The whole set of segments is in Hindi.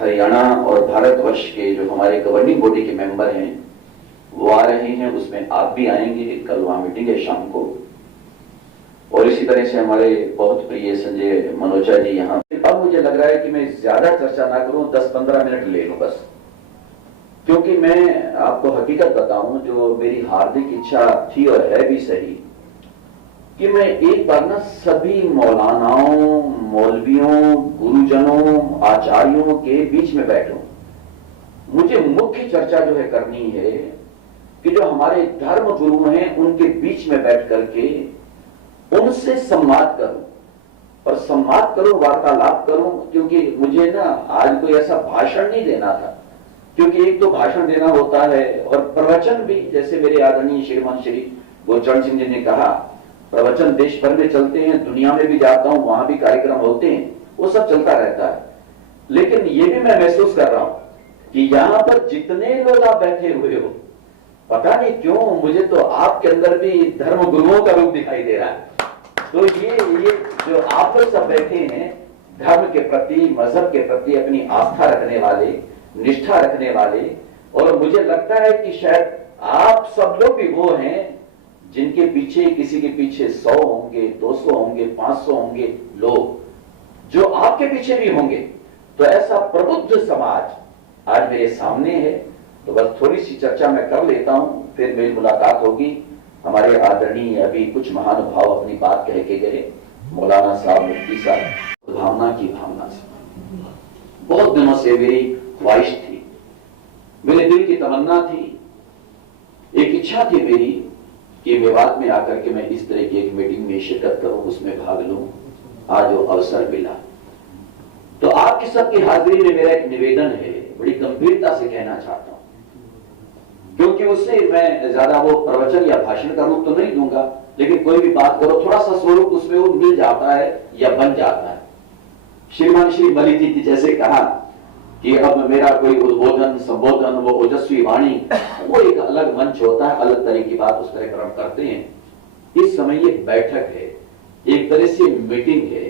हरियाणा और भारतवर्ष के जो हमारे गवर्निंग बॉडी के मेंबर हैं वो आ रहे हैं, उसमें आप भी आएंगे। कल वहां मीटिंग है शाम को। और इसी तरह से हमारे बहुत प्रिय संजय मनोचा जी यहाँ। अब मुझे लग रहा है कि मैं ज्यादा चर्चा ना करूं, 10-15 मिनट ले लूं बस, क्योंकि मैं आपको हकीकत बताऊं, जो मेरी हार्दिक इच्छा थी और है भी सही, कि मैं एक बार ना सभी मौलानाओं, मौलवियों, गुरुजनों, आचार्यों के बीच में बैठूं। मुझे मुख्य चर्चा जो है करनी है कि जो हमारे धर्म गुरु हैं उनके बीच में बैठ करके उनसे संवाद करूं, और संवाद करूं, वार्तालाप करूं, क्योंकि मुझे ना आज कोई ऐसा भाषण नहीं देना था, क्योंकि एक तो भाषण देना होता है और प्रवचन भी, जैसे मेरे आदरणीय श्रीमान श्री गुरचरण सिंह जी ने कहा, प्रवचन देश भर में चलते हैं, दुनिया में भी जाता हूं, वहां भी कार्यक्रम होते हैं, वो सब चलता रहता है। लेकिन ये भी मैं महसूस कर रहा हूं कि यहां पर जितने लोग आप बैठे हुए हो, पता नहीं क्यों मुझे तो आपके अंदर भी धर्म गुरुओं का रूप दिखाई दे रहा है। तो ये जो आप लोग सब बैठे हैं, धर्म के प्रति, मजहब के प्रति अपनी आस्था रखने वाले, निष्ठा रखने वाले, और मुझे लगता है कि शायद आप सब लोग भी वो हैं जिनके पीछे, किसी के पीछे 100 होंगे, 200 होंगे, 500 होंगे लोग जो आपके पीछे भी होंगे। तो ऐसा प्रबुद्ध समाज आज मेरे सामने है। तो बस थोड़ी सी चर्चा मैं कर लेता हूं, फिर मेरी मुलाकात होगी। हमारे आदरणीय अभी कुछ महानुभाव अपनी बात कह के गए, मौलाना साहब, मुफ्ती साहब, भावना की भावना से बहुत दिनों से मेरी ख्वाहिश थी, मेरे दिल की तमन्ना थी, एक इच्छा थी मेरी कि मेवात में आकर के मैं इस तरह की एक मीटिंग में शिरकत करूं, उसमें भाग लूं। आज वो अवसर मिला। तो आपकी सबकी हाजिरी में मेरा एक निवेदन है, बड़ी गंभीरता से कहना चाहता हूं, क्योंकि उससे मैं ज्यादा वो प्रवचन या भाषण का रूप तो नहीं दूंगा, लेकिन कोई भी बात करो थोड़ा सा स्वरूप उसमें वो मिल जाता है या बन जाता है। श्रीमान श्री बलि जी जैसे कहा कि अब मेरा कोई उद्बोधन, संबोधन, वो ओजस्वी वाणी, वो एक अलग मंच होता है, अलग तरह की बात उस तरह हम करते हैं। इस समय ये बैठक है, एक तरह से मीटिंग है,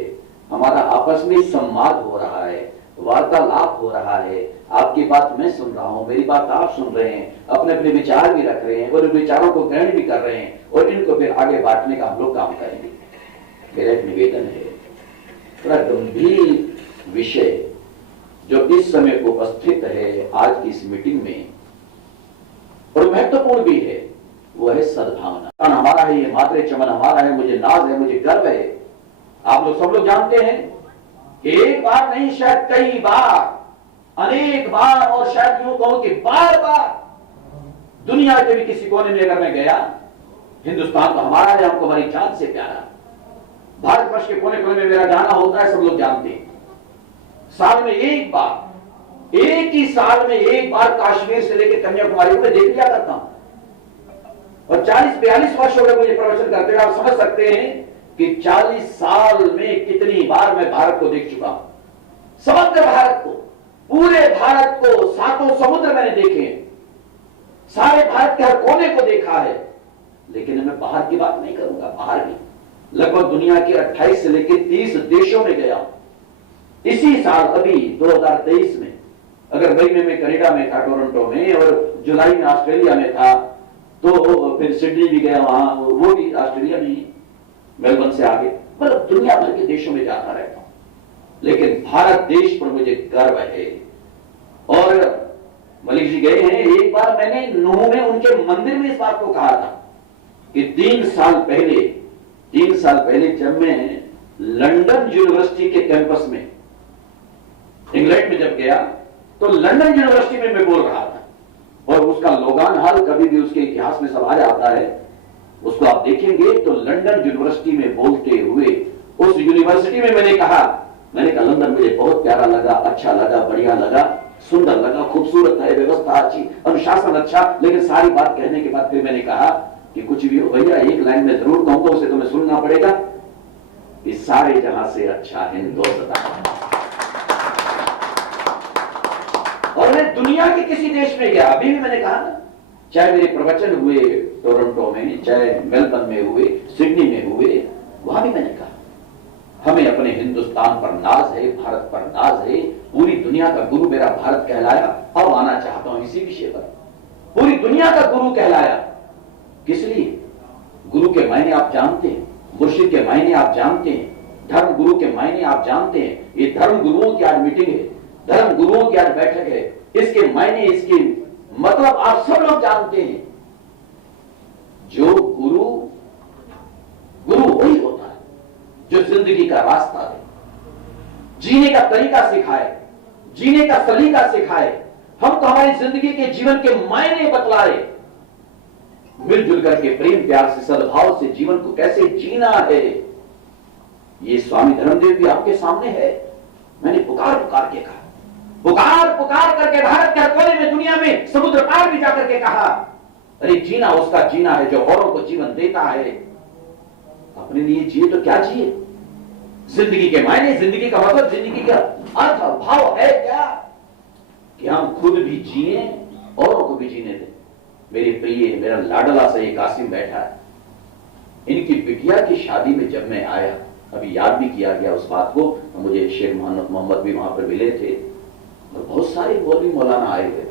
हमारा आपस में संवाद हो रहा है, वार्तालाप हो रहा है। आपकी बात मैं सुन रहा हूं, मेरी बात आप सुन रहे हैं, अपने अपने विचार भी रख रहे हैं और विचारों को ग्रहण भी कर रहे हैं, और इनको फिर आगे बांटने का हम लोग काम करेंगे। मेरा एक निवेदन है, थोड़ा गंभीर विषय जो इस समय उपस्थित है आज की इस मीटिंग में, और महत्वपूर्ण भी है, वो है सद्भावना। हमारा है, ये मातृ चमन हमारा है, मुझे नाज है, मुझे गर्व है। आप लोग सब लोग जानते हैं कि एक बार नहीं, शायद कई बार, अनेक बार, और शायद यूं कहूं कि बार बार दुनिया के भी किसी कोने में अगर मैं गया, हिंदुस्तान तो हमारा है, हमको हमारी जान से प्यारा। भारतवर्ष के कोने कोने में मेरा जाना होता है, सब लोग जानते हैं। साल में एक बार, एक ही साल में एक बार काश्मीर से लेकर कन्याकुमारी को मैं देख लिया करता हूं, और 40-42 वर्ष हो गए मुझे प्रवचन करते हुए। आप समझ सकते हैं कि 40 साल में कितनी बार मैं भारत को देख चुका हूं। समग्र भारत को, पूरे भारत को, 7 समुद्र मैंने देखे हैं, सारे भारत के हर कोने को देखा है। लेकिन मैं बाहर की बात नहीं करूंगा, बाहर भी लगभग दुनिया के 28 से लेकर 30 देशों में गया हूं। इसी साल अभी 2023 में, अगर मई में मैं कनाडा में था, टोरंटो में, और जुलाई में ऑस्ट्रेलिया में था, तो फिर सिडनी भी गया, वहां वो भी ऑस्ट्रेलिया में, मेलबर्न से आगे, मतलब दुनिया भर के देशों में जाता रहता हूं। लेकिन भारत देश पर मुझे गर्व है। और मलिक जी गए हैं, एक बार मैंने नूह में उनके मंदिर में इस बात को कहा था कि 3 साल पहले जब मैं लंदन यूनिवर्सिटी के कैंपस में, इंग्लैंड में जब गया, तो लंदन यूनिवर्सिटी में मैं बोल रहा था, और उसका लोगान हाल कभी भी उसके इतिहास में सब आ जाता है, उसको आप देखेंगे। तो लंदन यूनिवर्सिटी में बोलते हुए, उस यूनिवर्सिटी में मैंने कहा लंदन मुझे बहुत प्यारा लगा, अच्छा लगा, बढ़िया लगा, सुंदर लगा, खूबसूरत है, व्यवस्था अच्छी, अनुशासन अच्छा। लेकिन सारी बात कहने के बाद फिर मैंने कहा कि कुछ भी हो भैया, एक लाइन में जरूर कहूंगा, उसे तुम्हें सुनना पड़ेगा, कि सारे जहां से अच्छा हिंदुस्तान। और मैं दुनिया के किसी देश में गया, अभी भी मैंने कहा ना, चाहे मेरे प्रवचन हुए टोरंटो में, चाहे मेलबर्न में हुए, सिडनी में हुए, वहां भी मैंने कहा हमें अपने हिंदुस्तान पर नाज है, भारत पर नाज है, पूरी दुनिया का गुरु मेरा भारत कहलाया। अब आना चाहता हूं इसी विषय पर। पूरी दुनिया का गुरु कहलाया, किस लिए? गुरु के मायने आप जानते हैं, मुर्शिद के मायने आप जानते हैं, धर्म गुरु के मायने आप जानते हैं। ये धर्म गुरुओं की आज मीटिंग है, धर्म गुरुओं की आज बैठक है, इसके मायने, इसके मतलब आप सब लोग जानते हैं। जो गुरु वही होता है जो जिंदगी का रास्ता दे, जीने का तरीका सिखाए, जीने का सलीका सिखाए। हम तो हमारी जिंदगी के जीवन के मायने बतलाए, मिलजुल करके प्रेम प्यार से सद्भाव से जीवन को कैसे जीना है। ये स्वामी धर्मदेव भी आपके सामने है। मैंने पुकार पुकार के कहा, पुकार पुकार करके भारत के कोने में, दुनिया में, समुद्र पार भी जाकर के कहा, अरे जीना उसका जीना है जो औरों को जीवन देता है। अपने लिए जिए तो क्या जिए? जिंदगी के मायने, जिंदगी का मतलब, जिंदगी का अर्थ और भाव है क्या कि हम खुद भी जिए, औरों को भी जीने दें। मेरे प्रिय, मेरा लाडला से ये कासिम बैठा है, इनकी बिटिया की शादी में जब मैं आया, अभी याद भी किया गया उस बात को, मुझे शेख मोहम्मद भी वहां पर मिले थे और बहुत सारे मौलवी मौलाना आए हुए थे।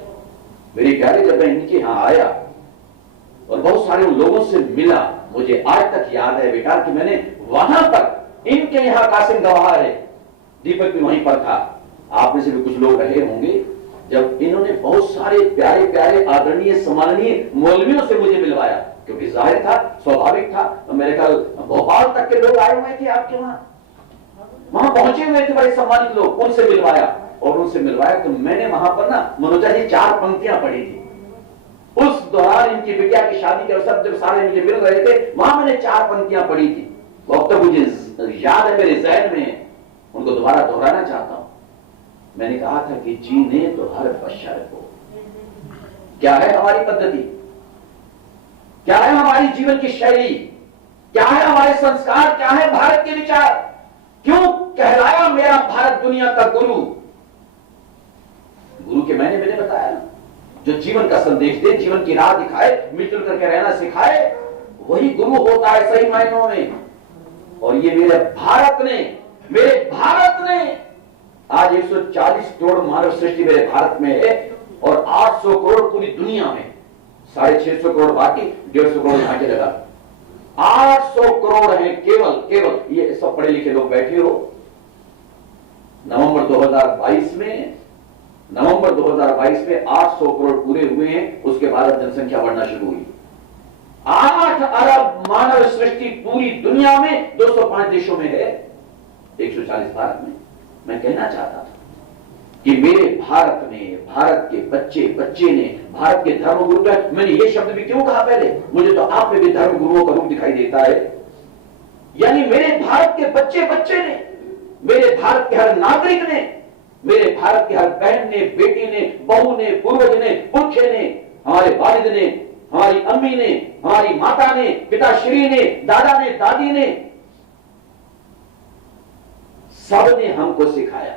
मेरे प्यारे, जब मैं इनके यहां आया और बहुत सारे उन लोगों से मिला, मुझे आज तक याद है बेटा कि मैंने वहां पर, इनके यहां कासिम गवाह है, दीपक भी वहीं पर था, आप में से भी कुछ लोग रहे होंगे, जब इन्होंने बहुत सारे प्यारे प्यारे आदरणीय सम्माननीय मौलवियों से मुझे मिलवाया, क्योंकि जाहिर था, स्वाभाविक था। तो मेरे ख्याल भोपाल तक के लोग आए हुए थे आपके वहां पहुंचे हुए थे बड़े सम्मानित लोग, उनसे मिलवाया। और उनसे मिलवाया तो मैंने वहां पर ना मनोजा जी 4 पंक्तियां पढ़ी थी। उस दौरान इनकी बिटिया की शादी के अवसर जब सारे मुझे मिल रहे थे, वहां मैंने 4 पंक्तियां पढ़ी थी। वो अब तक मुझे याद है, मेरे ज़हन में, उनको दोबारा दोहराना चाहता हूं। मैंने कहा था कि जीने तो हर बशर को। क्या है हमारी पद्धति, क्या है हमारी जीवन की शैली, क्या है हमारे संस्कार, क्या है भारत के विचार? क्यों कहलाया मेरा भारत दुनिया का गुरु? गुरु के मैंने बताया ना, जो जीवन का संदेश दे, जीवन की राह दिखाए, मिलजुल करके रहना सिखाए, वही गुरु होता है सही मायनों में। और ये मेरे भारत ने आज 140 करोड़ मानव सृष्टि मेरे भारत में है और 800 करोड़ पूरी दुनिया में, 650 करोड़ बाकी, 150 करोड़ यहां के लगा, 800 करोड़ हैं केवल ये सब पढ़े लिखे लोग बैठे हो। नवंबर 2022 में 800 करोड़ पूरे हुए हैं। उसके बाद अब जनसंख्या बढ़ना शुरू हुई। 8 अरब मानव सृष्टि पूरी दुनिया में 205 देशों में है, 140 भारत में। मैं कहना चाहता था कि मेरे भारत ने, भारत के बच्चे ने, भारत के धर्म गुरु का, मैंने ये शब्द भी क्यों कहा पहले, मुझे तो आप में भी धर्म गुरुओं का रूप दिखाई देता है। यानी मेरे भारत के बच्चे ने, मेरे भारत के हर नागरिक ने, मेरे भारत के हर बहन ने, बेटी ने, बहू ने, पूर्वज ने, पुरखे ने, हमारे वालिद ने, हमारी अम्मी ने, हमारी माता ने, पिताश्री ने, दादा ने, दादी ने, सबने हमको सिखाया,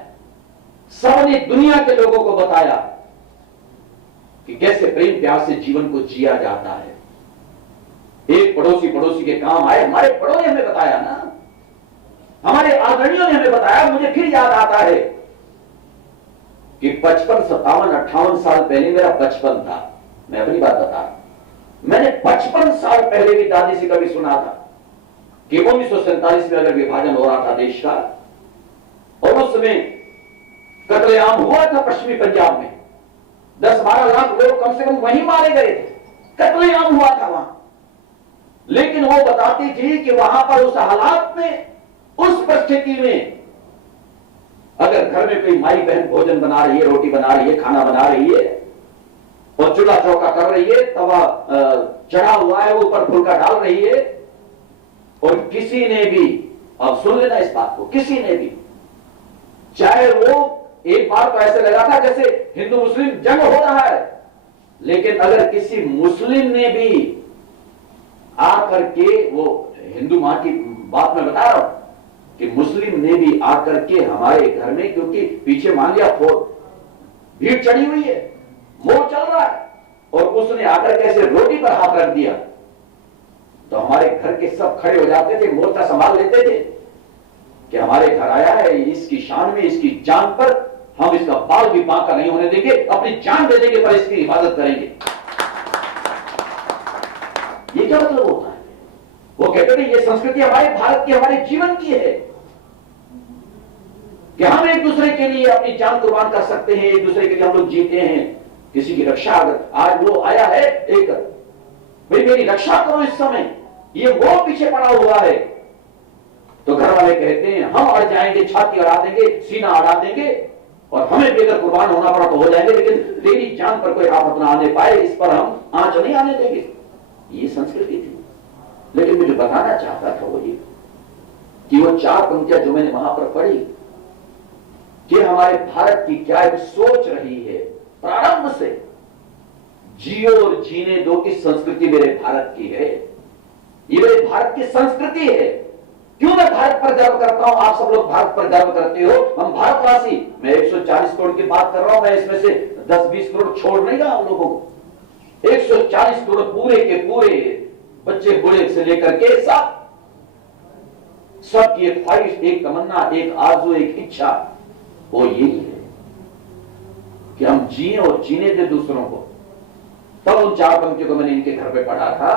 सबने दुनिया के लोगों को बताया कि कैसे प्रेम प्यार से जीवन को जिया जाता है। एक पड़ोसी के काम आए, हमारे बड़ों ने हमें बताया ना, हमारे आदरणियों ने हमें बताया। मुझे फिर याद आता है कि 55, 57, 58 साल पहले मेरा बचपन था। मैं अपनी बात बता रहा हूं, मैंने 55 साल पहले भी दादी से कभी सुना था कि 1947 में अगर विभाजन हो रहा था देश का, और उस समय कत्लेआम हुआ था पश्चिमी पंजाब में, 10-12 लाख लोग कम से कम वहीं मारे गए थे, कत्लेआम हुआ था वहां। लेकिन वो बताती थी कि वहां पर उस हालात में, उस परिस्थिति में, अगर घर में कोई माई बहन भोजन बना रही है, रोटी बना रही है, खाना बना रही है और चूल्हा चौका कर रही है, तवा चढ़ा हुआ है, ऊपर फुलका डाल रही है, और किसी ने भी, अब सुन लेना इस बात को, किसी ने भी, चाहे वो, एक बार तो ऐसे लगा था जैसे हिंदू मुस्लिम जंग हो रहा है, लेकिन अगर किसी मुस्लिम ने भी आकर के, वो हिंदू मां की बात मैं बता रहा हूं कि मुस्लिम ने भी आकर के हमारे घर में, क्योंकि पीछे मान लिया भीड़ चढ़ी हुई है, मोर चल रहा है, और उसने आकर के ऐसे रोटी पर हाथ रख दिया तो हमारे घर के सब खड़े हो जाते थे, मोर्चा संभाल लेते थे कि हमारे घर आया है, इसकी शान में, इसकी जान पर हम इसका बाल भी बांका नहीं होने देंगे, अपनी जान दे देंगे पर इसकी हिफाजत करेंगे। ये क्या मतलब होता है? वो कहते थे ये संस्कृति हमारे भारत की, हमारे जीवन की है कि हम एक दूसरे के लिए अपनी जान कुर्बान कर सकते हैं, एक दूसरे के लिए हम लोग जीते हैं, किसी की रक्षा। अगर आज वो आया है एक, भाई मेरी रक्षा करो इस समय, ये वो पीछे पड़ा हुआ है, तो घर वाले कहते हैं हम अड़ जाएंगे, छाती अड़ा देंगे, सीना अड़ा देंगे, और हमें भी अगर कुर्बान होना पड़ा तो हो जाएंगे, लेकिन तेरी जान पर कोई आफत ना आने पाए, इस पर हम आंच नहीं आने देंगे। ये संस्कृति थी। लेकिन मुझे बताना चाहता था वो ये कि वो 4 पंक्तियां जो मैंने वहां पर पढ़ी कि हमारे भारत की क्या एक सोच रही है प्रारंभ से, जियो और जीने दो की संस्कृति मेरे भारत की है, ये मेरे भारत की संस्कृति है। क्यों मैं भारत पर गर्व करता हूं? आप सब लोग भारत पर गर्व करते हो, हम भारतवासी। मैं 140 करोड़ की बात कर रहा हूं, मैं इसमें से 10-20 करोड़ छोड़ नहीं रहा हम लोगों को। 140 करोड़ पूरे के पूरे, बच्चे बूढ़े से लेकर के सबकी एक ख्वाहिश, एक तमन्ना, एक आरज़ू, एक इच्छा, वो यही है कि हम जिए और जीने दे दूसरों को। तब उन 4 पंक्तियों को मैंने इनके घर पे पढ़ा था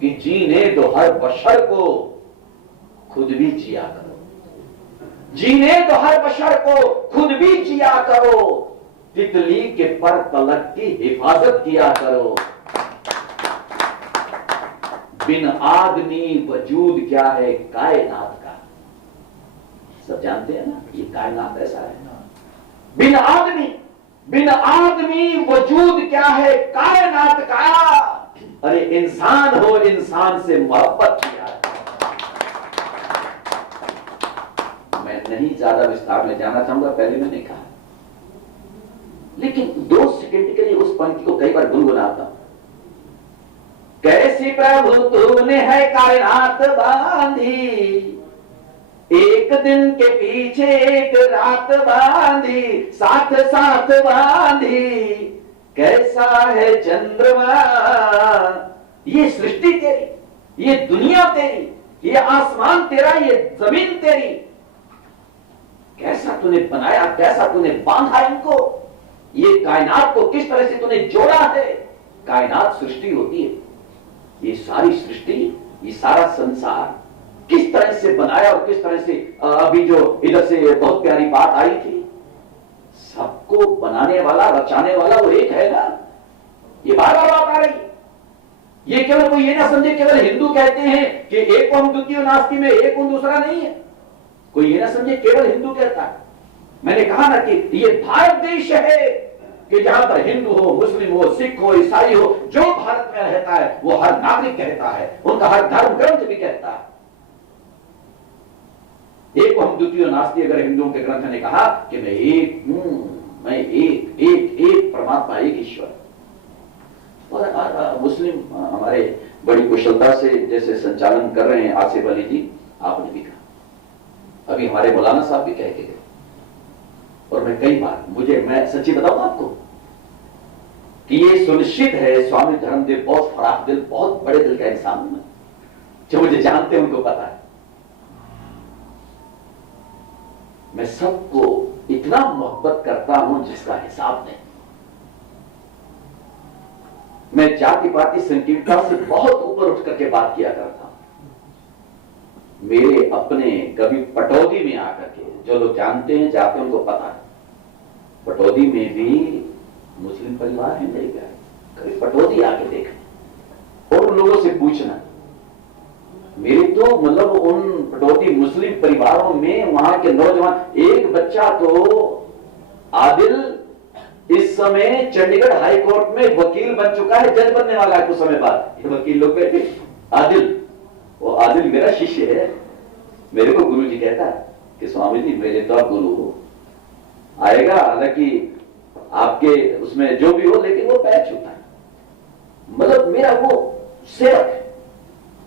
कि जीने दो हर बशर को, खुद भी जिया करो। जीने दो हर बशर को, खुद भी जिया करो। तितली के पर तलक की हिफाजत किया करो। बिन आदमी वजूद क्या है कायनात का, सब जानते हैं ना, ये कायनात ऐसा है। बिन आदमी वजूद क्या है कायनात का। अरे इंसान हो, इंसान से मोहब्बत किया। मैं नहीं ज्यादा विस्तार में जाना चाहूंगा, पहले मैंने कहा, लेकिन 2 सेकंड के लिए उस पंक्ति को कई बार गुनगुनाता हूं। कैसी प्रभु तूने है कायनात बांधी, एक दिन के पीछे एक रात बांधी, साथ साथ बांधी, कैसा है चंद्रमा। ये सृष्टि तेरी, ये दुनिया तेरी, ये आसमान तेरा, ये जमीन तेरी, कैसा तूने बनाया, कैसा तूने बांधा इनको, ये कायनात को किस तरह से तूने जोड़ा है। कायनात सृष्टि होती है, ये सारी सृष्टि, ये सारा संसार किस तरह से बनाया और किस तरह से, अभी जो इधर से बहुत प्यारी बात आई थी, सबको बनाने वाला, रचाने वाला वो एक है ना। ये बार बार बात आ रही। ये केवल कोई ये ना समझे केवल हिंदू कहते हैं कि एक को हम द्वितीय नास्ति में, एक को दूसरा नहीं है, कोई ये ना समझे केवल हिंदू कहता है। मैंने कहा ना कि ये भारत देश है कि जहां पर हिंदू हो, मुस्लिम हो, सिख हो, ईसाई हो, जो भारत में रहता है वो हर नागरिक कहता है, उनका हर धर्म ग्रंथ भी कहता है। एक को हम द्वितीय नास्ति, अगर हिंदुओं के ग्रंथ ने कहा कि मैं एक हूं, मैं एक एक एक परमात्मा, एक ईश्वर। और मुस्लिम हमारे बड़ी कुशलता से जैसे संचालन कर रहे हैं, आसिफ अली जी, आपने भी कहा, अभी हमारे मौलाना साहब भी कह के गए, और मैं कई बार, मैं सच्ची बताऊं आपको कि ये सुनिश्चित है, स्वामी धर्मदेव बहुत फराख दिल, बहुत बड़े दिल का इंसान हूं मैं, जो मुझे जानते हैं उनको पता है। मैं सबको इतना मोहब्बत करता हूं जिसका हिसाब नहीं। मैं जाति पाति संकीर्णता से बहुत ऊपर उठ करके बात किया करता हूं। मेरे अपने कभी पटौदी में आकर के, जो लोग जानते हैं, जाते हैं, उनको पता है, पटौदी में भी मुस्लिम परिवार है मेरे घर, कभी पटौदी आके देखना और उन लोगों से पूछना। मेरे तो मतलब उन पटौदी मुस्लिम परिवारों में वहां के नौजवान, एक बच्चा तो आदिल इस समय चंडीगढ़ हाई कोर्ट में वकील बन चुका है, जज बनने वाला है कुछ समय बाद। ये वकील लोग बैठे, आदिल, वो आदिल मेरा शिष्य है। मेरे को गुरु जी कहता है कि स्वामी जी मेरे तो आप गुरु हो, आएगा हालांकि आपके उसमें जो भी हो, लेकिन वो पैर छूता है। मतलब मेरा वो सेवक है,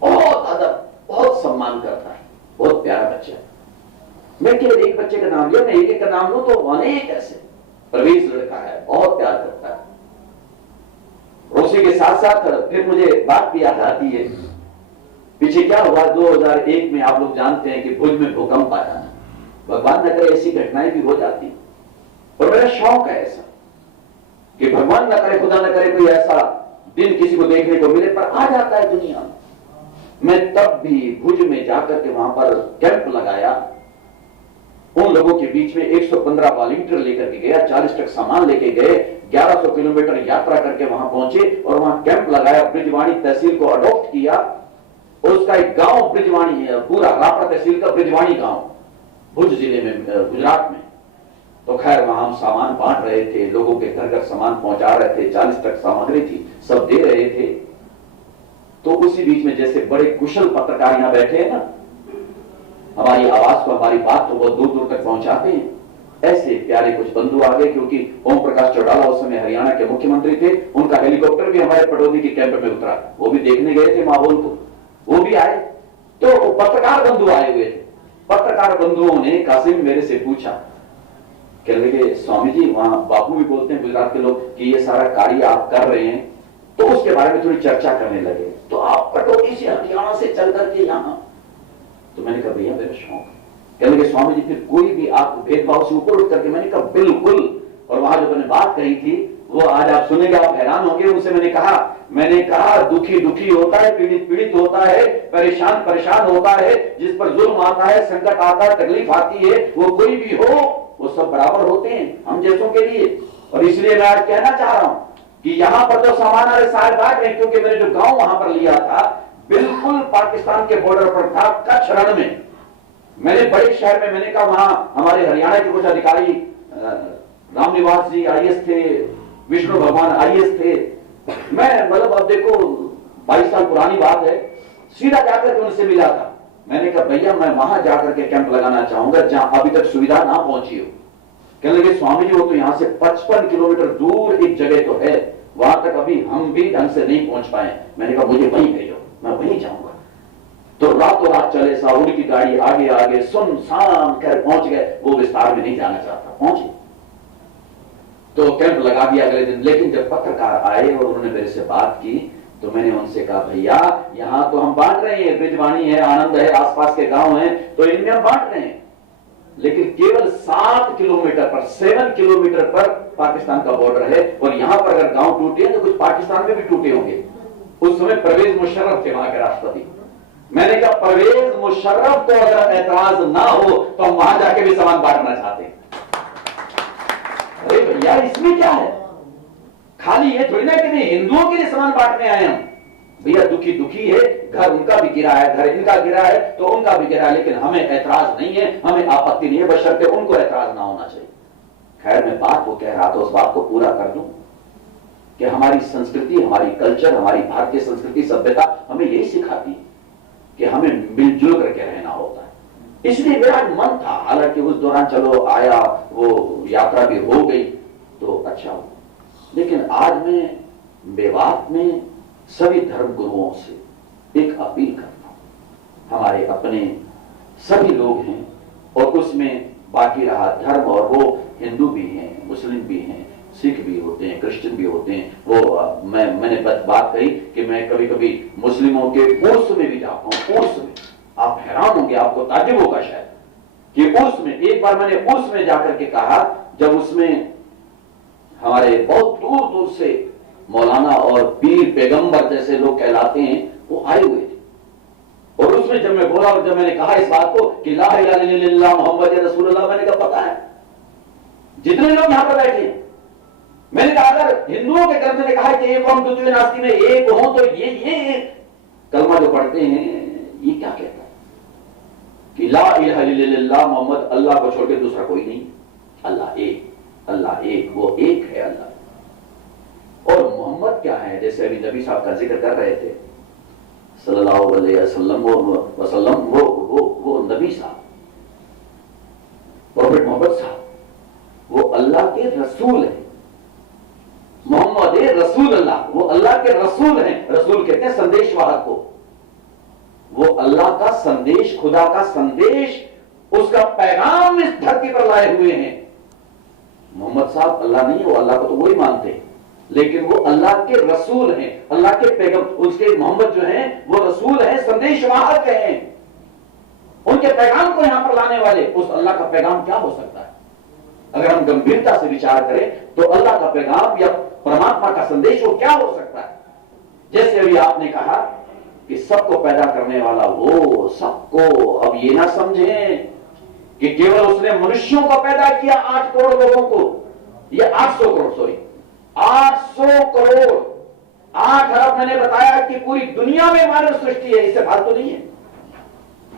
बहुत अदब, बहुत सम्मान करता है, बहुत प्यारा बच्चा है। मैं केवल एक बच्चे का नाम लिया, मैं एक का नाम लूं तो अनेक ऐसे। प्रवेश लड़का है, बहुत प्यार करता है। उसी के साथ साथ फिर मुझे बात भी याद आती है, पीछे क्या हुआ 2001 में, आप लोग जानते हैं कि भुज में भूकंप आया। भगवान न करे ऐसी घटनाएं भी हो जाती, और मेरा शौक है ऐसा कि भगवान न करे, खुदा न करे, कोई ऐसा दिन किसी को देखने को मिले, पर आ जाता है दुनिया में। मैं तब भी भुज में जाकर के वहां पर कैंप लगाया, उन लोगों के बीच में 115 वॉलंटियर लेकर के गया, 40 ट्रक सामान लेके गए, 1100 किलोमीटर यात्रा करके वहां पहुंचे और वहां कैंप लगाया। ब्रिजवाणी तहसील को अडॉप्ट किया, और उसका एक गांव ब्रिजवाणी है, पूरा रापड़ा तहसील का ब्रिजवाणी गांव, भुज जिले में, गुजरात में। तो खैर वहां हम सामान बांट रहे थे, लोगों के घर घर सामान पहुंचा रहे थे, 40 ट्रक सामग्री थी, सब दे रहे थे। तो उसी बीच में जैसे बड़े कुशल पत्रकार यहां बैठे हैं ना, हमारी आवाज को, हमारी बात को बहुत दूर दूर तक पहुंचाते हैं, ऐसे प्यारे कुछ बंधु आ गए। क्योंकि ओम प्रकाश चौटाला उस समय हरियाणा के मुख्यमंत्री थे, उनका हेलीकॉप्टर भी हमारे पटौदी के कैंप में उतरा, वो भी देखने गए थे माहौल को, वो भी आए। तो पत्रकार बंधु आए हुए थे। पत्रकार बंधुओं ने कासिम मेरे से पूछा, कह लगे स्वामी जी, वहां बापू भी बोलते हैं गुजरात के लोग कि ये सारा कार्य आप कर रहे हैं, तो उसके बारे में थोड़ी चर्चा करने लगे। तो आप पटौदी से, हरियाणा से चल करके यहां, तो मैंने कहा भैया मेरा शौक है। कह लगे स्वामी जी फिर कोई भी आप भेदभाव से ऊपर उठ करके, मैंने कहा बिल्कुल। और वहां जो मैंने बात कही थी वो आज आप सुनेंगे, आप हैरान होंगे। उनसे मैंने कहा दुखी दुखी होता है, पीड़ित पीड़ित होता है, परेशान परेशान होता है, जिस पर जुल्म आता है, संकट आता है, तकलीफ आती है, वो कोई भी हो, वो सब बराबर होते हैं हम जैसों के लिए। और इसलिए मैं आज कहना चाह रहा हूं कि यहां पर तो सामान अरे सारे बात नहीं, क्योंकि मैंने जो गांव वहां पर लिया था बिल्कुल पाकिस्तान के बॉर्डर पर था, कच्छ रण में। मैंने बड़े शहर में, मैंने कहा वहां हमारे हरियाणा के कुछ अधिकारी, रामनिवास जी आईएएस थे, विष्णु भगवान आईएएस थे। मैं मतलब अब देखो 22 साल पुरानी बात है, सीधा जाकर के उनसे मिला था। मैंने कहा भैया मैं वहां जाकर के कैंप लगाना चाहूंगा जहां अभी तक सुविधा ना पहुंची हो। कहने लगे स्वामी जी वो तो यहां से 55 किलोमीटर दूर एक जगह तो है, वहां तक अभी हम भी ढंग से नहीं पहुंच पाए। मैंने कहा मुझे वहीं भेजो, मैं वहीं जाऊंगा। तो रातों रात चले, साउदी की गाड़ी आगे आगे सुनसान कर पहुंच गए। वो विस्तार में नहीं जाना चाहता, पहुंचे तो कैंप लगा दिया अगले दिन। लेकिन जब पत्रकार आए और उन्होंने मेरे से बात की तो मैंने उनसे कहा भैया यहां तो हम बांट रहे हैं, ब्रिजवाणी है, आनंद है, आसपास के गांव हैं, तो इनमें हम बांट रहे हैं, लेकिन केवल 7 किलोमीटर पर, 7 किलोमीटर पर पाकिस्तान का बॉर्डर है। और यहां पर अगर गांव टूटे हैं तो कुछ पाकिस्तान में भी टूटे होंगे। उस समय परवेज मुशर्रफ थे वहां के राष्ट्रपति। मैंने कहा परवेज मुशर्रफ तो अगर ऐतराज ना हो तो हम वहां जाके भी सामान बांटना चाहते हैं। अरे भैया इसमें क्या है, खाली ये थोड़ी ना कि नहीं हिंदुओं के लिए सामान बांटने आए हम। भैया दुखी दुखी है, घर उनका भी गिरा है, घर इनका गिरा है तो उनका भी गिरा है, लेकिन हमें ऐतराज नहीं है, हमें आपत्ति नहीं है, बशर्ते उनको ऐतराज ना होना चाहिए। खैर मैं बात को कह रहा था, उस बात को पूरा कर दूं कि हमारी संस्कृति, हमारी कल्चर, हमारी भारतीय संस्कृति सभ्यता हमें यही सिखाती है कि हमें मिलजुल करके रहना होता है। इसलिए मेरा मन था, हालांकि उस दौरान चलो आया, वो यात्रा भी हो गई तो अच्छा हो, लेकिन आज मैं मेवात में सभी धर्म गुरुओं से एक अपील करता हूं। हमारे अपने सभी लोग हैं और उसमें बाकी रहा धर्म, और वो हिंदू भी हैं, मुस्लिम भी हैं, सिख भी होते हैं, क्रिश्चियन भी होते हैं। वो मैंने बात कही कि मैं कभी कभी मुस्लिमों के उर्स में भी जाता हूं। उर्स में आप हैरान होंगे, आपको ताज्जुब होगा शायद कि उर्स में, एक बार मैंने उर्स में जाकर के कहा, जब उसमें हमारे बहुत दूर दूर से मौलाना और पीर पैगंबर जैसे लोग कहलाते हैं वो आए हुए थे। और उसमें जब मैं बोला और जब मैंने कहा इस बात को कि ला इलाहा इल्लल्लाह मोहम्मद रसूलुल्लाह, मैंने कहा पता है जितने लोग यहां पर बैठे हैं, मैंने कहा अगर हिंदुओं के ग्रंथ ने कहा कि एक कौम द्वितीय नास्ति में एक हो, तो ये कलमा जो पढ़ते हैं ये क्या कहता है कि ला इलाहा इल्लल्लाह मोहम्मद, अल्लाह को छोड़कर दूसरा कोई नहीं, अल्लाह एक, अल्लाह एक, वो एक है अल्लाह। और मोहम्मद क्या है, जैसे अभी नबी साहब का जिक्र कर रहे थे सल्लल्लाहु अलैहि वसल्लम, वो नबी साहब, प्रॉफेट मोहम्मद साहब, वो अल्लाह के रसूल है। मोहम्मद रसूल अल्लाह, वो अल्लाह के रसूल हैं। रसूल कहते हैं संदेश वाहक को। वो अल्लाह का संदेश, खुदा का संदेश, उसका पैगाम इस धरती पर लाए हुए हैं। मोहम्मद साहब अल्लाह नहीं है, वो अल्लाह को तो वही मानते हैं, लेकिन वो अल्लाह के रसूल हैं, अल्लाह के पैगम, उसके मोहम्मद जो हैं वो रसूल हैं, संदेश वाहक हैं, उनके पैगाम को यहां पर लाने वाले। उस अल्लाह का पैगाम क्या हो सकता है? अगर हम गंभीरता से विचार करें तो अल्लाह का पैगाम या परमात्मा का संदेश वो क्या हो सकता है? जैसे अभी आपने कहा कि सबको पैदा करने वाला वो सबको, अब ये ना समझें कि केवल उसने मनुष्यों को पैदा किया 8 करोड़ लोगों को, या 800 करोड़, सॉरी 800 करोड़, 8 अरब मैंने बताया कि पूरी दुनिया में मानव सृष्टि है, इससे फालतू नहीं है।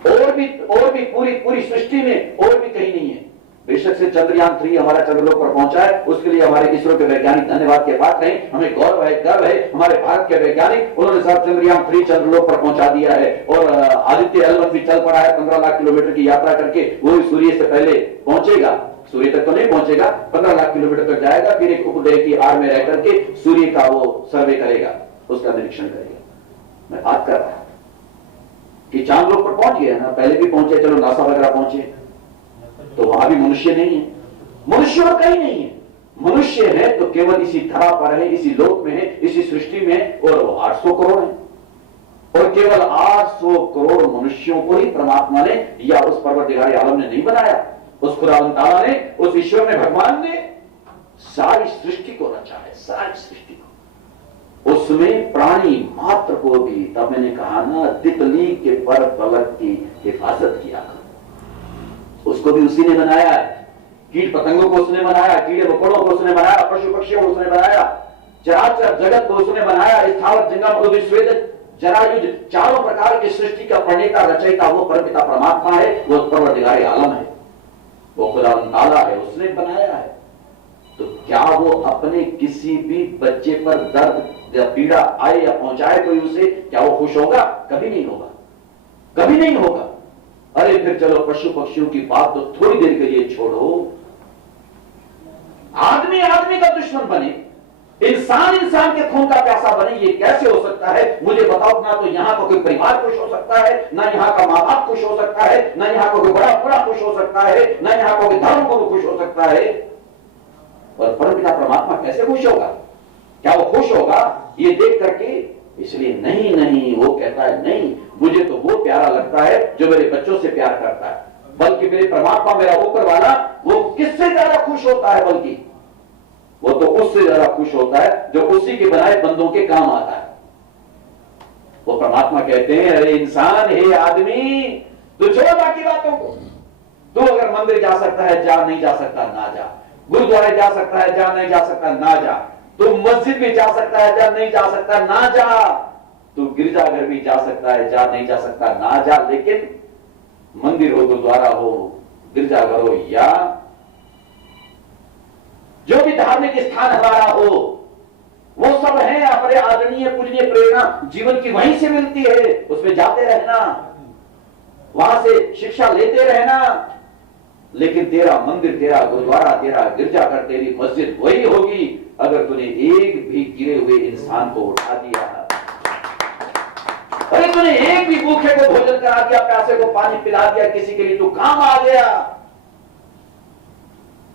और भी पूरी सृष्टि में और भी कहीं नहीं है। बेशक से चंद्रयान 3 हमारा चंद्रलोक पर पहुंचा है, उसके लिए हमारे इसरो के वैज्ञानिक धन्यवाद के पात्र हैं। हमें गर्व है हमारे भारत के वैज्ञानिक, उन्होंने साहब चंद्रयान 3 चंद्रलोक पर पहुंचा दिया है। और आदित्य L1 भी चल पड़ा है 15 लाख किलोमीटर की यात्रा करके, वो भी सूर्य से पहले पहुंचेगा। सूर्य तक तो नहीं पहुंचेगा, 15 लाख किलोमीटर तक जाएगा, फिर एक उपग्रह की आड़ में रह करके सूर्य का वो सर्वे करेगा, उसका निरीक्षण करेगा। मैं बात कर रहा हूं कि चांद लोग पर पहुंच गए ना, पहले भी पहुंचे, चलो नासा वगैरह पहुंचे, तो वहां भी मनुष्य नहीं है, मनुष्य और कहीं नहीं है। मनुष्य है तो केवल इसी धरा पर है, इसी लोक में है, इसी सृष्टि में है, और वो 800 करोड़ है। और केवल 800 करोड़ मनुष्यों को ही परमात्मा ने या उस परवरदिगार आलम ने नहीं बनाया, उस खुदावंद ताला ने, उस ईश्वर ने, भगवान ने सारी सृष्टि को रचा है, सारी सृष्टि को। उसमें प्राणी मात्र को भी, तब मैंने कहा ना, तितली के पर पलक की हिफाजत किया, उसको भी उसी ने बनाया है। कीट पतंगों को उसने बनाया, कीड़े मकोड़ों को उसने बनाया, पशु पक्षियों को उसने बनाया, चराचर जगत को उसने बनाया, स्थावर जंगम उद्भिद जरायुज, चारों प्रकार की सृष्टि का प्रणेता रचयिता वो परमपिता परमात्मा है, वो परवरदिगार आलम है, वो खुदावंद ताला है, उसने बनाया है। तो क्या वो अपने किसी भी बच्चे पर दर्द या पीड़ा आए या पहुंचाए कोई उसे, क्या वो खुश होगा? कभी नहीं होगा, कभी नहीं होगा। अरे फिर चलो पशु पक्षियों की बात तो थोड़ी देर के लिए छोड़ो, आदमी आदमी का दुश्मन बने, इंसान इंसान के खून का प्यासा बने, ये कैसे हो सकता है? मुझे बताओ। ना तो यहां का कोई परिवार खुश हो सकता है, ना यहां का मां बाप खुश हो सकता है, ना यहां का कोई बड़ा खुश हो सकता है, ना यहां का कोई धर्म गुरु खुश हो सकता है। और परमपिता परमात्मा कैसे खुश होगा? क्या वो खुश होगा ये देख करके? इसलिए नहीं, वो कहता है नहीं, मुझे तो वो प्यारा लगता है जो मेरे बच्चों से प्यार करता है, बल्कि मेरे परमात्मा, मेरा ऊपर वाला, वो किससे ज्यादा खुश होता है? बल्कि वो तो उससे ज्यादा खुश होता है जो उसी के बनाए बंदों के काम आता है। वो परमात्मा कहते हैं, अरे इंसान, हे आदमी, तू छोड़ बाकी बातों को। तू अगर मंदिर जा सकता है जा, नहीं जा सकता ना जा। गुरुद्वारे जा सकता है जा, नहीं जा सकता ना जा। तू मस्जिद भी जा सकता है जा, नहीं जा सकता ना जा। तू गिरजाघर भी जा सकता है जा, नहीं जा सकता ना जा। लेकिन मंदिर हो, गुरुद्वारा हो, गिरजाघर हो, या जो भी धार्मिक स्थान हमारा हो, वो सब है अपने आदरणीय पूजनीय प्रेरणा जीवन की वहीं से मिलती है। उसमें जाते रहना, वहां से शिक्षा लेते रहना। लेकिन तेरा मंदिर, तेरा गुरुद्वारा, तेरा गिरजाघर, तेरी मस्जिद वही होगी अगर तूने एक भी गिरे हुए इंसान को उठा दिया, अरे तूने एक भी भूखे को भोजन करा दिया, प्यासे को पानी पिला दिया, किसी के लिए तू काम आ गया,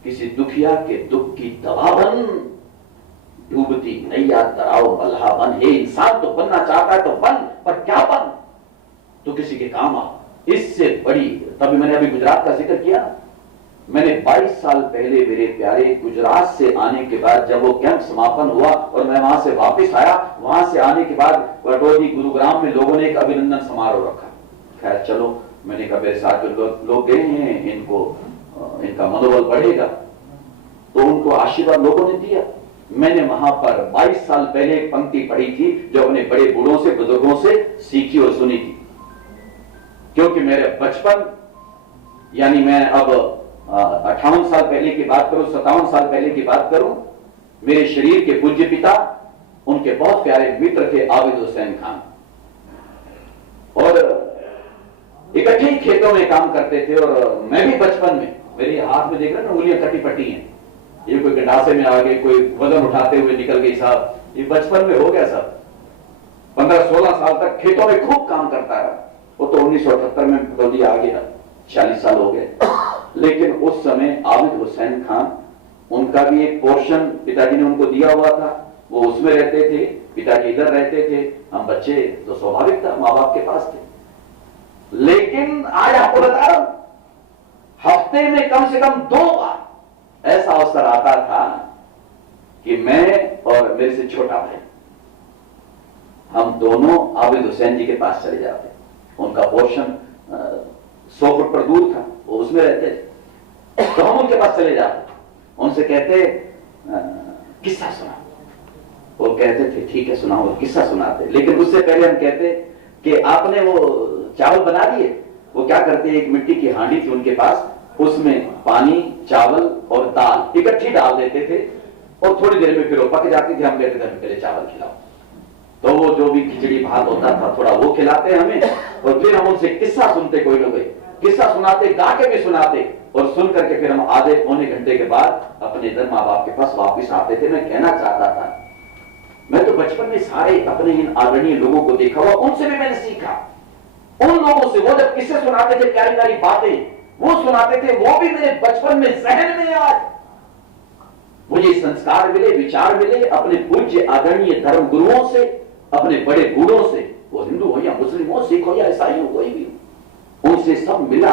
किसी दुखिया के दुख की दवा बन, डूबती नैया तराओ मल्हा बन। हे इंसान, तो बनना चाहता है तो बन, पर क्या बन? तो किसी के काम आ। इससे बड़ी, तभी मैंने अभी गुजरात का जिक्र किया, मैंने 22 साल पहले मेरे प्यारे गुजरात से आने के बाद, जब वो कैंप समापन हुआ और मैं वहां से वापस आया, वहां से आने के बाद वटोदी गुरुग्राम में लोगों ने एक अभिनंदन समारोह रखा। खैर चलो, मैंने कहा मेरे साथ जो लोग गए हैं, इनका मनोबल बढ़ेगा, तो उनको आशीर्वाद लोगों ने दिया। मैंने वहां पर 22 साल पहले एक पंक्ति पढ़ी थी जो अपने बड़े बूढ़ों से, बुजुर्गों से सीखी और सुनी थी। क्योंकि मेरे बचपन, यानी मैं अब 58 साल पहले की बात करूं, 57 साल पहले की बात करूं, मेरे शरीर के पूज्य पिता, उनके बहुत प्यारे मित्र थे आबिद हुसैन खान, और इकट्ठे ही खेतों में काम करते थे। और मैं भी बचपन में, मेरे हाथ में देख रहे हैं ना, उंगलियां कटी पटी हैं, ये कोई गंडासे में आ गए, कोई वजन उठाते हुए निकल गई साहब, ये बचपन में हो गया साहब। 15-16 साल तक खेतों में खूब काम करता रहा। वो तो 1978 में बदौली आ गया, 40 साल हो गए। लेकिन उस समय आबिद हुसैन खान, उनका भी एक पोर्शन पिताजी ने उनको दिया हुआ था, वो उसमें रहते थे, पिताजी इधर रहते थे, हम बच्चे तो स्वाभाविक था माँ बाप के पास थे। लेकिन आज आपको बता रहा हूं, हफ्ते में कम से कम 2 बार ऐसा अवसर आता था कि मैं और मेरे से छोटा भाई हम दोनों आबिद हुसैन जी के पास चले जाते। उनका पोर्शन 100 फुट पर दूर था, वो उसमें रहते थे। तो हम उनके पास चले जाते, उनसे कहते किस्सा सुना। वो कहते थे ठीक है सुनाओ, किस्सा सुनाते। लेकिन उससे पहले हम कहते कि आपने वो चावल बना दिए। वो क्या करते, एक मिट्टी की हांडी थी उनके पास, उसमें पानी, चावल और दाल इकट्ठी डाल देते थे और थोड़ी देर में फिर वो पक जाती थी। हम कहते थे पहले चावल खिलाओ। तो वो जो भी खिचड़ी भात होता था थोड़ा वो खिलाते हमें, और फिर हम उनसे किस्सा सुनते। कोई ना कोई किस्सा सुनाते, गा के भी सुनाते, और सुन करके फिर हम आधे पौने घंटे के बाद अपने इधर माँ बाप के पास वापिस आते थे। मैं कहना चाहता था, मैं तो बचपन में सारे अपने इन आदरणीय लोगों को देखा हुआ, उनसे भी मैंने सीखा। उन लोगों से वो जब किस्से सुनाते थे, प्यारी प्यारी बातें वो सुनाते थे, वो भी मेरे बचपन में जहन में आज मुझे संस्कार मिले, विचार मिले अपने पूज्य आदरणीय धर्म गुरुओं से, अपने बड़े बूढ़ों से, वो हिंदू हो या मुस्लिम हो, सिख हो या ईसाई हो, कोई भी, उनसे सब मिला।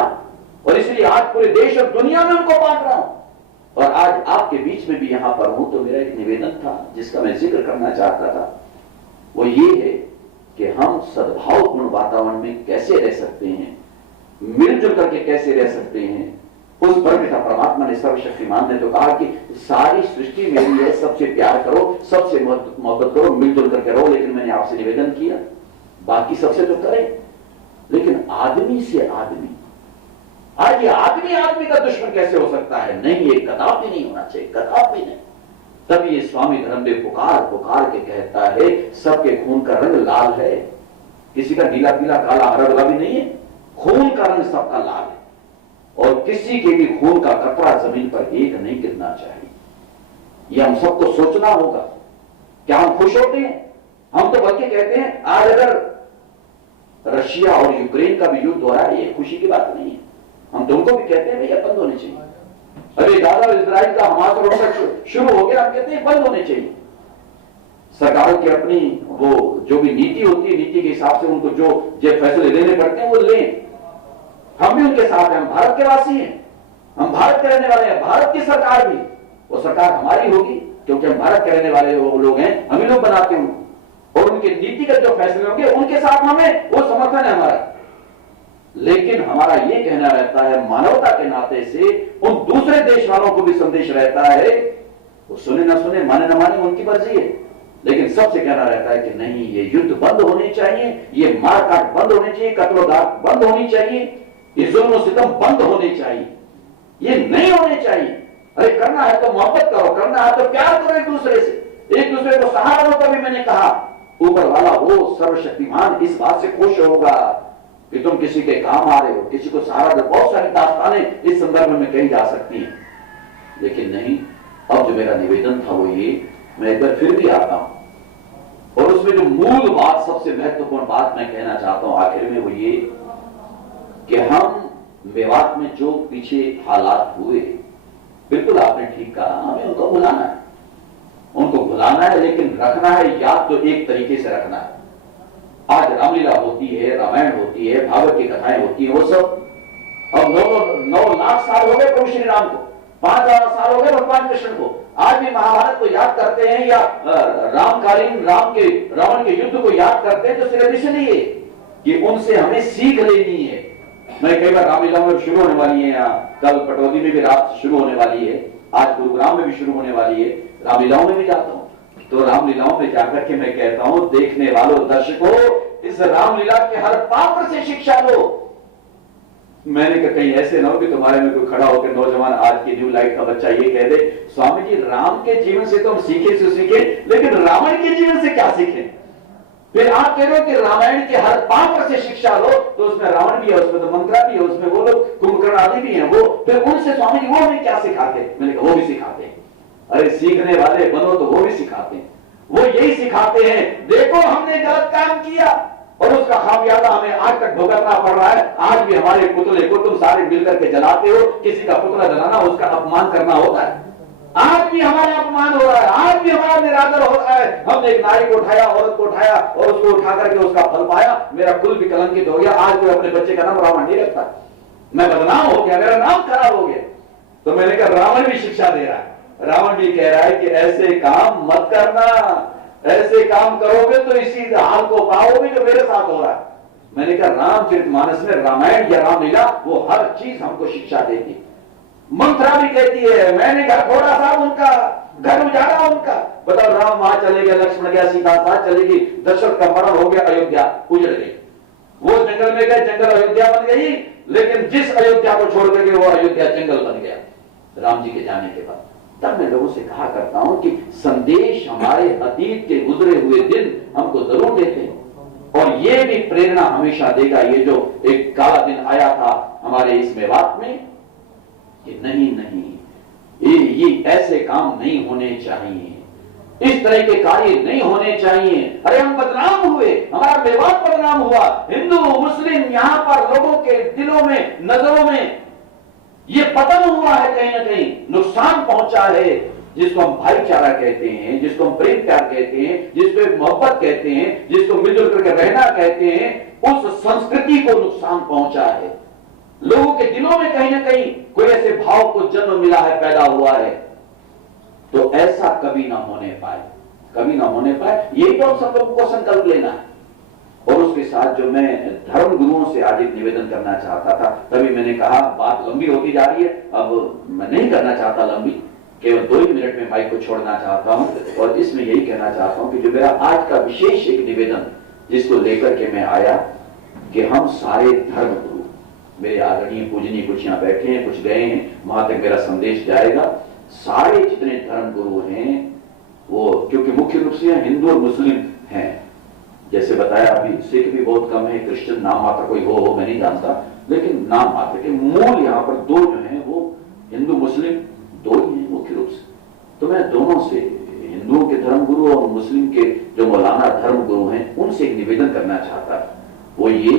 और इसलिए आज पूरे देश और दुनिया में उनको बांट रहा हूं। और आज आपके बीच में भी यहां पर हूं तो मेरा एक निवेदन था जिसका मैं जिक्र करना चाहता था, वो ये है कि हम सद्भावपूर्ण वातावरण में कैसे रह सकते हैं, मिलजुल करके कैसे रह सकते हैं। उस परमपिता परमात्मा ने, सर्वशक्तिमान ने तो कहा कि सारी सृष्टि मेरी है, सबसे प्यार करो, सबसे मोहब्बत करो, मिलजुल करके रहो। लेकिन मैंने आपसे निवेदन किया बाकी सबसे तो करें, लेकिन आदमी से आदमी, आज ये आदमी आदमी का दुश्मन कैसे हो सकता है? नहीं, ये कदापि नहीं होना चाहिए, कदापि नहीं। तभी ये स्वामी धर्मदेव पुकार पुकार के कहता है सबके खून का रंग लाल है, किसी का नीला पीला काला हरा गुलाबी नहीं है, खून का रंग सबका लाल है। और किसी के भी खून का कतरा जमीन पर एक नहीं गिरना चाहिए। यह हम सबको सोचना होगा। क्या हम खुश होते हैं? हम तो बल्कि कहते हैं आज अगर रशिया और यूक्रेन का भी युद्ध हो रहा है, ये खुशी की बात नहीं है। हम तो उनको भी कहते हैं भैया बंद होने चाहिए। अरे दादा इजराइल का हमारा तो शुरू हो गया, हम कहते हैं बंद होने चाहिए। सरकारों की अपनी वो जो भी नीति होती है, नीति के हिसाब से उनको जो फैसले लेने पड़ते हैं वो लें। हम भी उनके साथ हैं, हम भारत के वासी हैं, हम भारत के रहने वाले हैं। भारत की सरकार भी वो सरकार हमारी होगी क्योंकि हम भारत के रहने वाले वो लोग हैं, हम ही लोग बनाते हैं। और उनके नीतिगत जो फैसले होंगे उनके साथ हमें वो समर्थन है हमारा। लेकिन हमारा ये कहना रहता है मानवता के नाते से उन दूसरे देश वालों को भी संदेश रहता है, वो सुने ना सुने, माने ना माने, उनकी मर्जी है। लेकिन सबसे कहना रहता है कि नहीं, ये युद्ध बंद होने चाहिए, ये मारकाट बंद होनी चाहिए, कत्लोदार बंद होनी चाहिए, ये जुल्म सितम बंद होने चाहिए, ये नहीं होने चाहिए। अरे करना है तो मोहब्बत करो, करना है तो प्यार करो एक दूसरे से, एक दूसरे को सहारा दो। तभी मैंने कहा ऊपर वाला वो सर्वशक्तिमान इस बात से खुश होगा कि तुम किसी के काम आ रहे हो, किसी को सहारा दो। बहुत सारी दास्तानें इस संदर्भ में कही जा सकती हैं, लेकिन नहीं। अब जो मेरा निवेदन था वो ये, मैं एक बार फिर भी आता हूं और उसमें जो मूल बात, सबसे महत्वपूर्ण बात मैं कहना चाहता हूं आखिर में, वो ये कि हम मेवात में जो पीछे हालात हुए, बिल्कुल आपने ठीक कहा, हमें उनको भुलाना है, उनको भुलाना है, लेकिन रखना है याद तो एक तरीके से रखना है। आज रामलीला होती है, रामायण होती है, भागवत की कथाएं होती है, वो सब अब 9 लाख साल हो गए प्रभु श्री राम को, 5000 साल हो गए भगवान कृष्ण को। आज भी महाभारत को याद करते हैं या रामकालीन रावण के युद्ध को याद करते हैं, तो सिर्फ इसलिए कि उनसे हमें सीख लेनी है। मैं कई बार रामलीला में शुरू होने वाली है, यहाँ कल पटौदी में भी रात शुरू होने वाली है, आज गुरुग्राम में भी शुरू होने वाली है, रामलीलाओं में भी जाता हूं। तो रामलीलाओं में जाकर के मैं कहता हूं देखने वालों, दर्शकों, इस रामलीला के हर पात्र से शिक्षा लो। मैंने कहा कहीं ऐसे ना हो कि तुम्हारे में कोई खड़ा होकर नौजवान, आज की न्यू लाइट का बच्चा ये कह दे स्वामी जी राम के जीवन से तो हम सीखे से सीखे, लेकिन रावण के जीवन से क्या सीखे? फिर आप कह रहे हो कि रामायण के हर पात्र से शिक्षा लो, तो उसमें रावण भी है, उसमें तो मंत्रा भी है, उसमें वो लोग कुंभकर्ण आदि भी हैं, वो फिर उनसे स्वामी जी वो हमें क्या सिखाते? मैंने कहा वो भी सिखाते हैं। अरे सीखने वाले बनो तो वो भी सिखाते हैं, वो यही सिखाते हैं देखो हमने गलत काम किया और उसका खामियाजा हमें आज तक भुगतना पड़ रहा है। आज भी हमारे पुतले को तुम सारे मिलकर के जलाते हो, किसी का पुतला जलाना उसका अपमान करना होता है, आज भी हमारा अपमान हो रहा है, आज भी हमारा निरादर हो रहा है। हमने एक नारी को उठाया, औरत को उठाया और उसको उठा करके उसका फल पाया, मेरा कुल भी कलंकित हो गया। आज कोई अपने बच्चे का नाम रावण नहीं रखता, मैं बदनाम हो गया, मेरा नाम खराब हो गया। तो मैंने कहा रावण भी शिक्षा दे रहा है। रावण भी कह रहा है कि ऐसे काम मत करना, ऐसे काम करोगे तो इसी हाल को पाओगे जो मेरे साथ हो रहा है। मैंने कहा रामचरितमानस में रामायण या रामलीला वो हर चीज हमको शिक्षा देती। मंत्रा भी कहती है, मैंने कहा थोड़ा सा उनका घर उजाड़ा उनका, बताओ राम वहां चले गए, लक्ष्मण गया, सीता साथ चली गई, दशरथ का मरण हो गया, अयोध्या उजड़ गई। वो जंगल में गए, जंगल अयोध्या बन गई, लेकिन जिस अयोध्या को छोड़ के गए वो अयोध्या जंगल बन गया राम जी के जाने के बाद। तब मैं लोगों से कहा करता हूं कि संदेश हमारे अतीत के गुजरे हुए दिन हमको जरूर देते हैं, और ये भी प्रेरणा हमेशा देगा। ये जो एक काला दिन आया था हमारे इस मेवात में कि नहीं नहीं ये ऐसे काम नहीं होने चाहिए, इस तरह के कार्य नहीं होने चाहिए। अरे हम बदनाम हुए, हमारा मेवात बदनाम हुआ, हिंदू मुस्लिम यहां पर लोगों के दिलों में, नजरों में ये पतन हुआ है, कहीं ना कहीं नुकसान पहुंचा है। जिसको हम भाईचारा कहते हैं, जिसको हम प्रेम प्यार कहते हैं, जिसको मोहब्बत कहते हैं, जिसको मिलजुल करके रहना कहते हैं, उस संस्कृति को नुकसान पहुंचा है। लोगों के दिलों में कहीं ना कहीं कोई ऐसे भाव को जन्म मिला है, पैदा हुआ है। तो ऐसा कभी ना होने पाए, कभी ना होने पाए, यही तो हम सब लोगों को संकल्प लेना है। और उसके साथ जो मैं धर्म गुरुओं से आज एक निवेदन करना चाहता था, तभी मैंने कहा बात लंबी होती जा रही है, अब मैं नहीं करना चाहता लंबी, केवल 2 ही मिनट में माइक को छोड़ना चाहता हूं। और इसमें यही कहना चाहता हूं कि जो मेरा आज का विशेष एक निवेदन जिसको लेकर के मैं आया कि हम सारे धर्म गुरु, मेरे आदरणीय पूजनीय कुछ यहां बैठे हैं, कुछ गए हैं, वहां तक मेरा संदेश जाएगा। सारे जितने धर्म गुरु हैं वो, क्योंकि मुख्य रूप से हिंदू और मुस्लिम हैं, जैसे बताया अभी सिख भी बहुत कम है, क्रिश्चियन नाम मात्र कोई हो मैं नहीं जानता, लेकिन नाम मात्र के मूल यहाँ पर 2 जो हैं वो हिंदू मुस्लिम 2 ही हैं मुख्य रूप से। तो मैं दोनों से, हिंदुओं के धर्म गुरु और मुस्लिम के जो मौलाना धर्म गुरु हैं, उनसे एक निवेदन करना चाहता है। वो ये,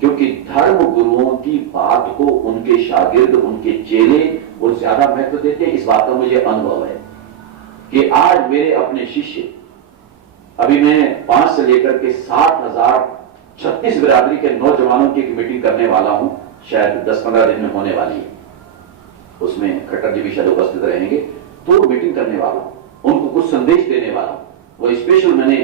क्योंकि धर्म गुरुओं की बात को उनके शागिर्द, उनके चेले वो ज्यादा महत्व देते हैं। इस बात का मुझे अनुभव है कि आज मेरे अपने शिष्य, अभी मैं 5 से लेकर के 7,000 36 बिरादरी के नौजवानों की एक मीटिंग करने वाला हूं, शायद 10-15 दिन में होने वाली है। उसमें खट्टर जी भी शायद उपस्थित रहेंगे। तो मीटिंग करने वाला हूं, उनको कुछ संदेश देने वाला हूं। वो स्पेशल मैंने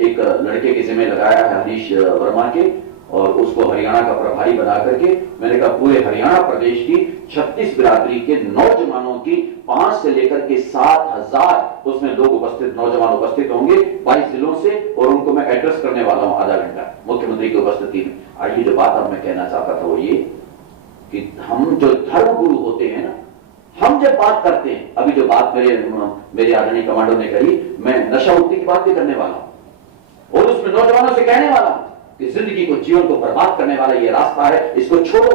एक लड़के के जिम्मे लगाया है, हरीश वर्मा के, और उसको हरियाणा का प्रभारी बना करके मैंने कहा पूरे हरियाणा प्रदेश की 36 बिरादरी के नौजवानों की 5 से लेकर के 7,000 उसमें लोग उपस्थित, नौजवान उपस्थित होंगे 22 जिलों से, और उनको मैं एड्रेस करने वाला हूं आधा घंटा मुख्यमंत्री की उपस्थिति में। आज ये जो बात अब मैं कहना चाहता था वो ये कि हम जो धर्म गुरु होते हैं ना, हम जब बात करते हैं, अभी जो बात मेरे आदरणीय कमांडो ने कही, मैं नशा मुक्ति की बात भी करने वाला हूं, और उसमें नौजवानों से कहने वाला हूं कि जिंदगी को, जीवन को बर्बाद करने वाला ये रास्ता है, इसको छोड़ो।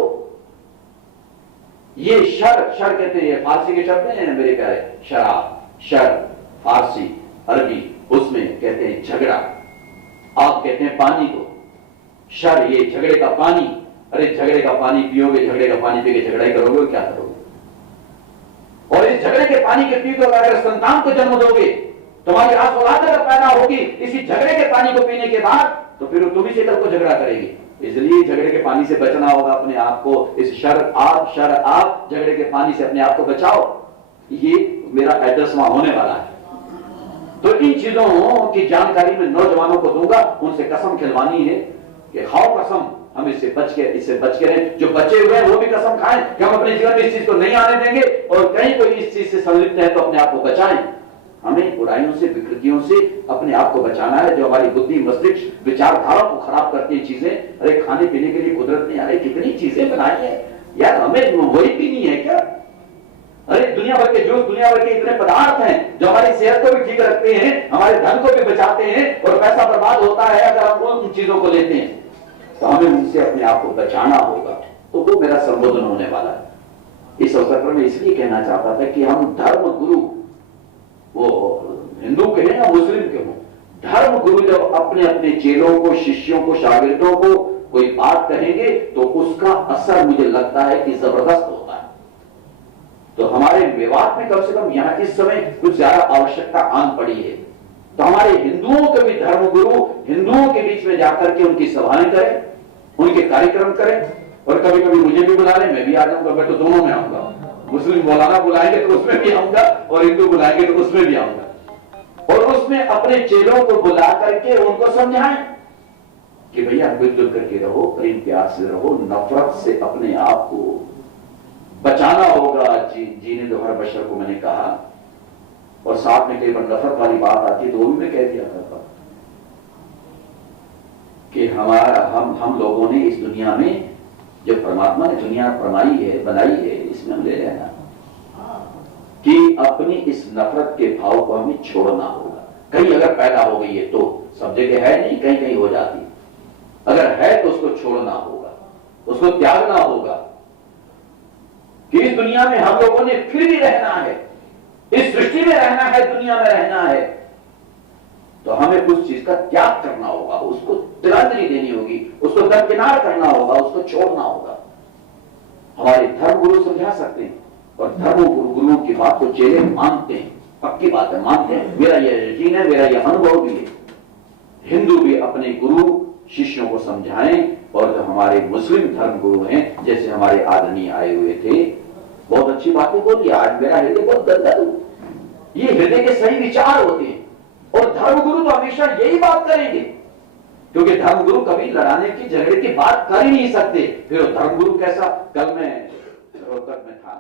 ये शर कहते हैं, ये फारसी के शब्द हैं मेरे प्यारे, शराब, शर फारसी अरबी, उसमें कहते हैं झगड़ा। आप कहते हैं पानी को शर, ये झगड़े का पानी। अरे झगड़े का पानी पियोगे, झगड़े का पानी पी के झगड़ा ही करोगे, क्या करोगे? और इस झगड़े के पानी के पी कर अगर संतान को जन्म दोगे, तुम्हारी औलाद अगर पैदा होगी इसी झगड़े के पानी को पीने के बाद, तो फिर तुम ही से कल को झगड़ा करेगी। इसलिए झगड़े के पानी से बचना होगा अपने आप को। इस शर आप झगड़े के पानी से अपने आप को बचाओ। ये मेरा एड्रेस वहां होने वाला है। तो इन चीजों की जानकारी मैं नौजवानों को दूंगा, उनसे कसम खिलवानी है कि खाओ कसम, हम इससे बच के रहें। जो बचे हुए हैं वो भी कसम खाएं कि हम अपने जीवन में इस चीज को नहीं आने देंगे, और कहीं कोई इस चीज से संलिप्त है तो अपने आप को बचाएं। हमें बुराइयों से, विकृतियों से अपने आप को बचाना है, जो हमारी बुद्धि, मस्तिष्क, विचारधारा को खराब करती है चीजें। अरे खाने पीने के लिए कुदरत ने यार कितनी चीजें बनाई है यार, हमें वही पीनी है क्या? अरे दुनिया भर के जूस, दुनिया भर के इतने पदार्थ हैं जो हमारी सेहत को भी ठीक रखते हैं, हमारे धन को भी बचाते हैं, और पैसा बर्बाद होता है अगर हम उन चीजों को लेते हैं। तो हमें उनसे अपने आप को बचाना होगा। तो वो मेरा संबोधन होने वाला है। इस अवसर पर मैं इसलिए कहना चाहता था कि हम धर्म गुरु, वो हिंदू के हैं या मुस्लिम के हों, धर्म गुरु जब अपने अपने चेलों को, शिष्यों को, शागिर्दों को कोई बात कहेंगे तो उसका असर मुझे लगता है कि जबरदस्त होता है। तो हमारे मेवात में कम से कम यहां इस समय कुछ ज्यादा आवश्यकता आन पड़ी है। तो हमारे हिंदुओं के भी धर्म गुरु हिंदुओं के बीच में जाकर के उनकी सभाएं करें, उनके कार्यक्रम करें, और कभी कभी मुझे भी बुला लें, मैं भी आ जाऊंगा, मैं तो दोनों में आऊंगा। मुस्लिम मौलाना बुलाएंगे तो उसमें भी आऊंगा और हिंदू बुलाएंगे तो उसमें भी आऊंगा। और उसमें अपने चेलों को बुला करके उनको समझाएं कि भैया मिलजुल करके रहो, प्रेम प्यार से रहो, नफरत से अपने आप को बचाना होगा। जीने दो हर बशर को, मैंने कहा। और साथ में कई बार नफरत वाली बात आती है तो वो भी मैं कह दिया करता कि हम लोगों ने इस दुनिया में, जो परमात्मा ने दुनिया बनाई है, इसमें हम ले रहना कि अपनी इस नफरत के भाव को हमें छोड़ना होगा। कहीं अगर पैदा हो गई है तो, सब जगह है नहीं, कहीं कहीं हो जाती, अगर है तो उसको छोड़ना होगा, उसको त्यागना होगा कि इस दुनिया में हम लोगों ने फिर भी रहना है, इस सृष्टि में रहना है, दुनिया में रहना है, तो हमें कुछ चीज का त्याग करना होगा, उसको तिलांजलि देनी होगी, उसको दरकिनार करना होगा, उसको छोड़ना होगा। हमारे धर्म गुरु समझा सकते हैं और धर्म गुरुओं की बात को चेले मानते हैं, पक्की बात है, मानते हैं। मेरा यह यकीन है, मेरा यह अनुभव भी है। हिंदू भी अपने गुरु शिष्यों को समझाएं, और जो हमारे मुस्लिम धर्म गुरु हैं, जैसे हमारे आदरणीय आए हुए थे, बहुत अच्छी बातें बोली। आज मेरा हृदय बहुत गदगद, ये हृदय के सही विचार होते हैं। और धर्मगुरु तो हमेशा यही बात करेंगे, क्योंकि धर्मगुरु कभी लड़ाने की, झगड़े की बात कर ही नहीं सकते। फिर धर्मगुरु कैसा? कल मैं रोहतक में था,